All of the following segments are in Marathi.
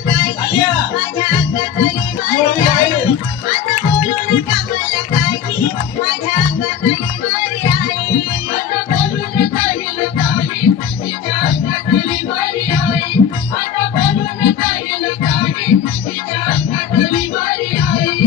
काही माझ्या अंगातली मरी आई आता बोलू नका मला काही माझ्या अंगातली मरी आई आता बोलू नका काही तिच्या अंगातली मरी आई आता बोलू नका काही तिच्या अंगातली मरी आई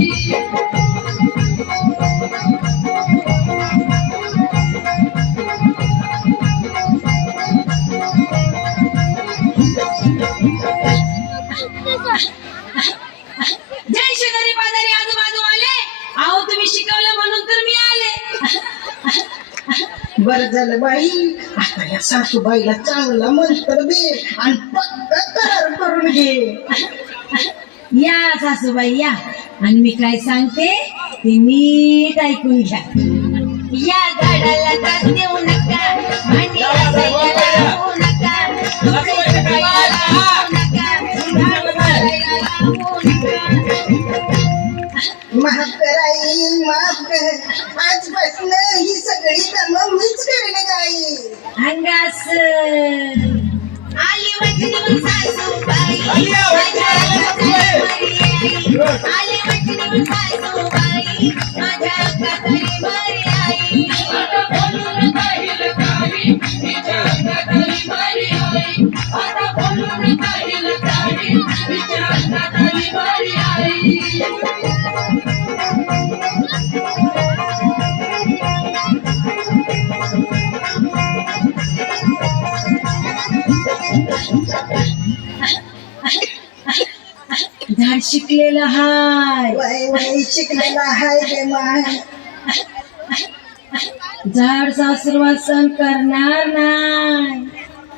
जय शेजारी पाजारी आजूबाजू आले अहो तुम्ही शिकवलं म्हणून तर मी आले बर झालं बाई आता या सासूबाईला चांगला मंत्र दे आणि पक्का करार करून घे या सासूबाई या आणि मी काय सांगते ते नीट ऐकून घ्या या झाडाला त्रास देऊ नका भांडीला जायला लावू नका तुमचे जीवाला लावू नका झाड मारायला लावू नका माफ कराई माफ कर आजपासून ही सगळी कामं मीच करेन गाई अंगास आली वचनी सासूबाई माझ्या अंगातली मरी आई आली वचनी सासूबाई माझ्या अंगातली मरी आई आता बोलू नका काही तिच्या अंगातली मरी आई आता बोलू नका काही तिच्या अंगातली मरी आई झाड शिकलेलं हाय वय वय शिकलेला हाय रे माय झाड सासरवासन करणार नाही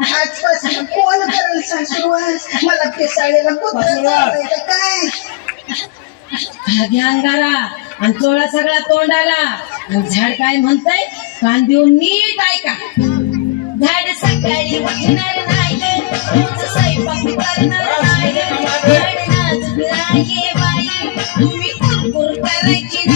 आजपासून कोण करेल सासूरवास मला पेसाळेला कुत्र काय घ्या अंगारा आणि चोळा सगळा तोंडाला आणि झाड काय म्हणताय कान देऊन नीट ऐका झाड सकाळी उठणार नाही रोज स्वयंपाक करणार नाही झाड नाचून आहे बाई तुम्ही कुरकुर करायची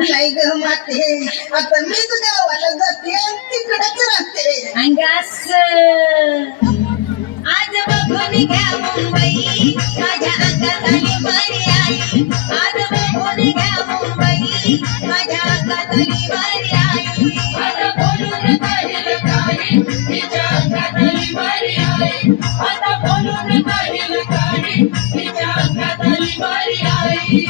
नाही ग माते आता मीच गावाला जाते आणि तिकडच राहते अंगास आज बघून घ्या मुंबई माझ्या अंगात आली मरी आई आज बघून घ्या मुंबई माझ्या अंगात आली मरी आई आता बोलून काही तिच्या अंगात आली मरी आई आता बोलून काही तिच्या अंगात आली मरी आई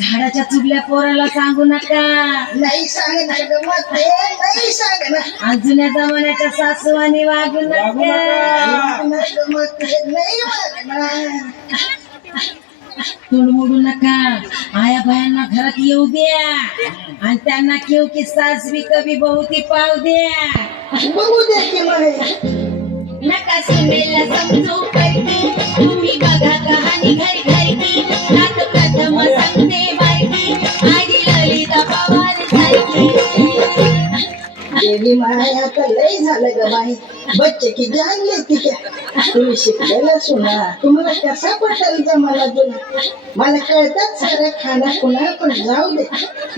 झाडाच्या चुगल्या पोराला सांगू नका नाही सांगणार ग माते नाही सांगणार आणि जुन्या जमान्याच्या सासूवानी वागू नका नाही वागणार तोंड मोडू नका आया बायांना घरात येऊ द्या आणि त्यांना केव की सास भी कभी बहुती पाव द्या बघू दे की माय नका सुनेला समजू करकी तुम्ही बघा कहाणी घरी घरी की नात प्रथम सांगते बारकी आजी ललिता पवार सारखी देवी माय आता लय झालं ग बाई बच्चे की जान लेती क्या तुम्ही शिकलेला सुना तुम्हाला कसा पटेल जमाला जुना मला कळतात सारं खाणं पुन्हा पण जाऊ दे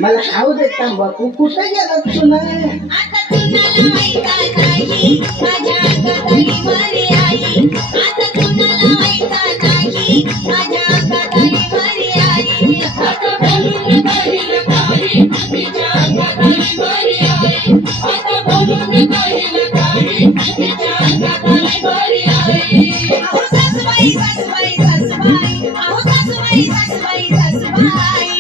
मला खाऊ दे तंबाखू कुठं गेला सुना आता तुम्हाला माहित नाही माझ्या अंगात आली मरी आई आता तुम्हाला माहित नाही माझ्या अंगात आली मरी आई आता बोलून काही तिच्या अंगात आली मरी आई आता बोलून काही तिच्या अंगात आली मरी आई अहो सासूबाई सासूबाई सासूबाई अहो सासूबाई सासूबाई सासूबाई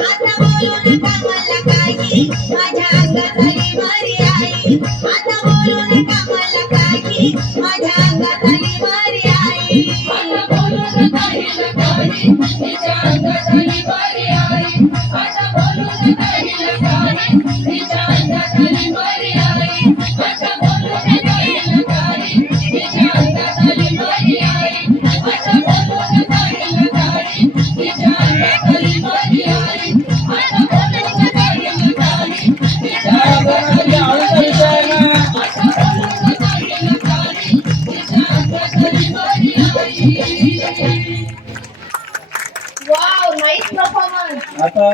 आता बोलू नका मला काही माझ्या अंगात आली मरी आई आता बोलू नका मला काही माझ्या अंगात आली मरी आई आता बोलू नका काही तिच्या अंगात आली मरी आई आता बोलू नका काही तिच्या अंगात आली मरी आई आता बोलू नका काही तिच्या अंगात आली मरी आई आता बोलू नका काही तिच्या अंगात आली मरी आई आता बोलू नका काही तिच्या अंगात आली मरी आई आता बोलू नका काही तिच्या अंगात आली मरी आई आता